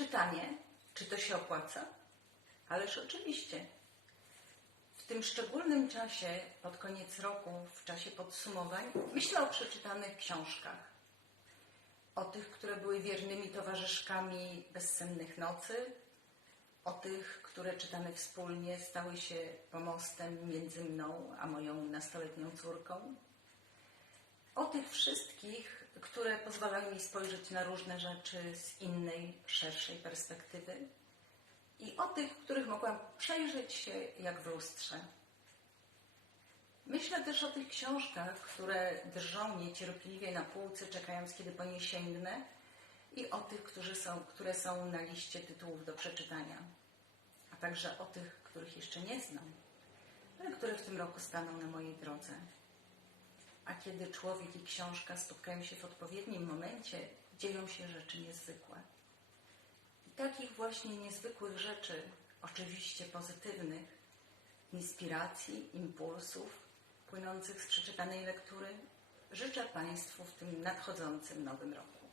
Czytanie, czy to się opłaca? Ależ oczywiście. W tym szczególnym czasie, pod koniec roku, w czasie podsumowań, myślę o przeczytanych książkach. O tych, które były wiernymi towarzyszkami bezsennych nocy, o tych, które czytane wspólnie stały się pomostem między mną a moją nastoletnią córką. Tych wszystkich, które pozwalają mi spojrzeć na różne rzeczy z innej, szerszej perspektywy. I o tych, których mogłam przejrzeć się jak w lustrze. Myślę też o tych książkach, które drżą niecierpliwie na półce, czekając, kiedy po nie sięgnę, i o tych, którzy są, które są na liście tytułów do przeczytania, a także o tych, których jeszcze nie znam, ale które w tym roku staną na mojej drodze. A kiedy człowiek i książka spotkają się w odpowiednim momencie, dzieją się rzeczy niezwykłe. I takich właśnie niezwykłych rzeczy, oczywiście pozytywnych, inspiracji, impulsów płynących z przeczytanej lektury, życzę Państwu w tym nadchodzącym nowym roku.